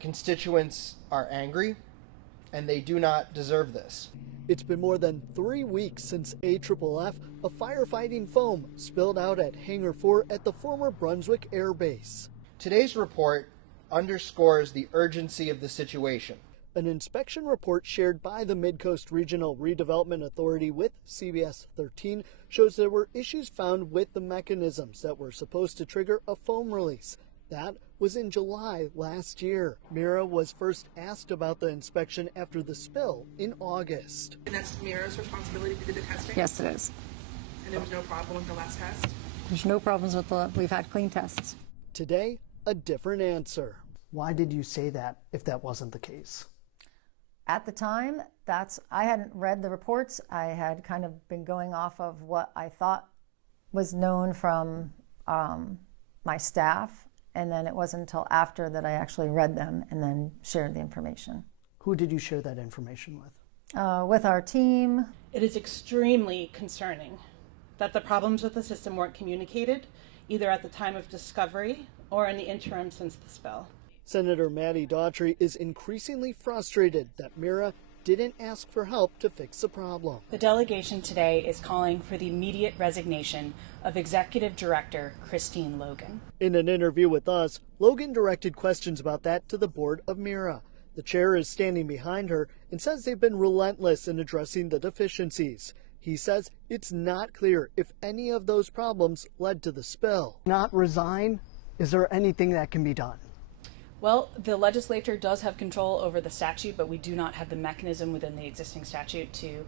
Constituents are angry, and they do not deserve this. It's been more than 3 weeks since AFFF, a firefighting foam, spilled out at Hangar 4 at the former Brunswick Air Base. Today's report underscores the urgency of the situation. An inspection report shared by the Mid-Coast Regional Redevelopment Authority with CBS 13 shows there were issues found with the mechanisms that were supposed to trigger a foam release. That was in July last year. Mira was first asked about the inspection after the spill in August. And that's Mira's responsibility to do the testing? Yes, it is. And there was no problem with the last test? There's no problems with we've had clean tests. Today, a different answer. Why did you say that if that wasn't the case? At the time, I hadn't read the reports. I had kind of been going off of what I thought was known from my staff, and then it wasn't until after that I actually read them and then shared the information. Who did you share that information with? With our team. It is extremely concerning that the problems with the system weren't communicated, either at the time of discovery or in the interim since the spill. Senator Maddie Daughtry is increasingly frustrated that Mira didn't ask for help to fix the problem. The delegation today is calling for the immediate resignation of Executive Director Christine Logan. In an interview with us, Logan directed questions about that to the board of Mira. The chair is standing behind her and says they've been relentless in addressing the deficiencies. He says it's not clear if any of those problems led to the spill. Not resign? Is there anything that can be done? Well, the legislature does have control over the statute, but we do not have the mechanism within the existing statute to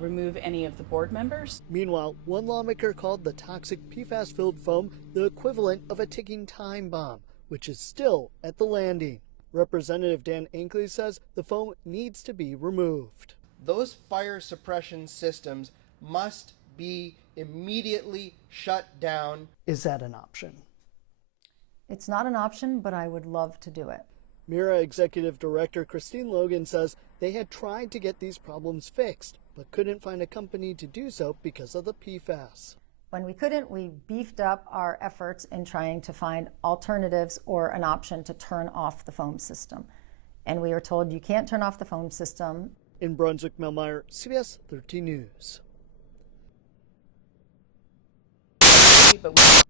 remove any of the board members. Meanwhile, one lawmaker called the toxic PFAS-filled foam the equivalent of a ticking time bomb, which is still at the landing. Representative Dan Ankley says the foam needs to be removed. Those fire suppression systems must be immediately shut down. Is that an option? It's not an option, but I would love to do it. Mira Executive Director Christine Logan says they had tried to get these problems fixed, but couldn't find a company to do so because of the PFAS. When we couldn't, we beefed up our efforts in trying to find alternatives or an option to turn off the foam system. And we were told you can't turn off the foam system. In Brunswick, Mel Meyer, CBS 13 News. But